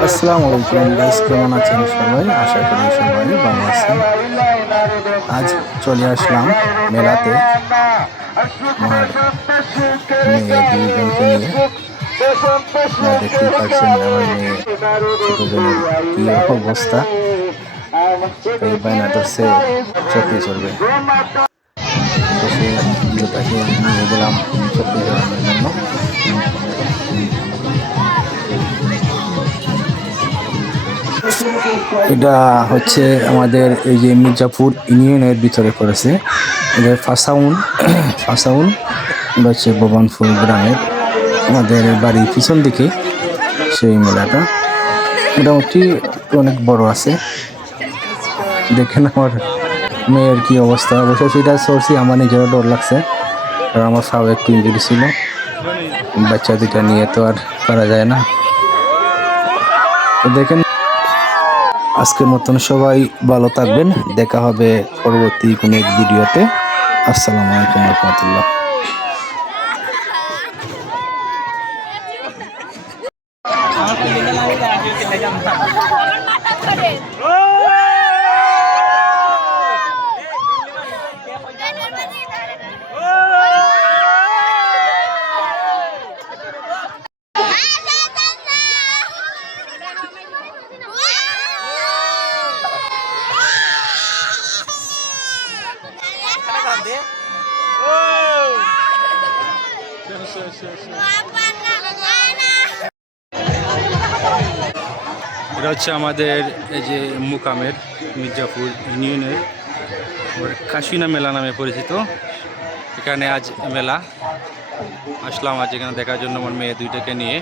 আসসালামু আলাইকুম গাইস, কেমন আছেন সবাই? আশা করি সবাই ভালো আছেন। আজ চলে আসলাম মেলাতে আমার মেয়ে দুইজনকে নিয়ে। আপনারা দেখতেই পাচ্ছেন আমার মেয়ে ছোট বোনের কি অবস্থা। এই বায়না ধরছে চকরি চলবে, শেষে তাকে নিয়ে গেলাম চকরি চড়ানোর জন্য। এটা হচ্ছে আমাদের এই যে মির্জাপুর ইউনিয়নের ভিতরে পড়েছে। এটা ফাসাউন হচ্ছে ভবানপুর গ্রামের আমাদের বাড়ির পিছন দিকে সেই মেলাটা। মোটামুটি অনেক বড় আছে। দেখেন আমার মেয়ের কি অবস্থা। অবশ্য সেটা চলছি, আমার নিজেরও ডর লাগছে, কারণ আমার ফাও একটু ইঞ্জুরি ছিল। বাচ্চা দুটা নিয়ে তো আর করা যায় না। তো দেখেন, আজকের মতন সবাই ভালো থাকবেন। দেখা হবে পরবর্তী কোনো এক ভিডিওতে। আসসালামু আলাইকুম রহমতুল্লাহ। এটা হচ্ছে আমাদের এই যে মুকামের মির্জাপুর ইউনিয়নের কাশিনা মেলা নামে পরিচিত। এখানে আজ মেলা আসলাম আজ এখানে দেখার জন্য আমার মেয়ে দুইটাকে নিয়ে।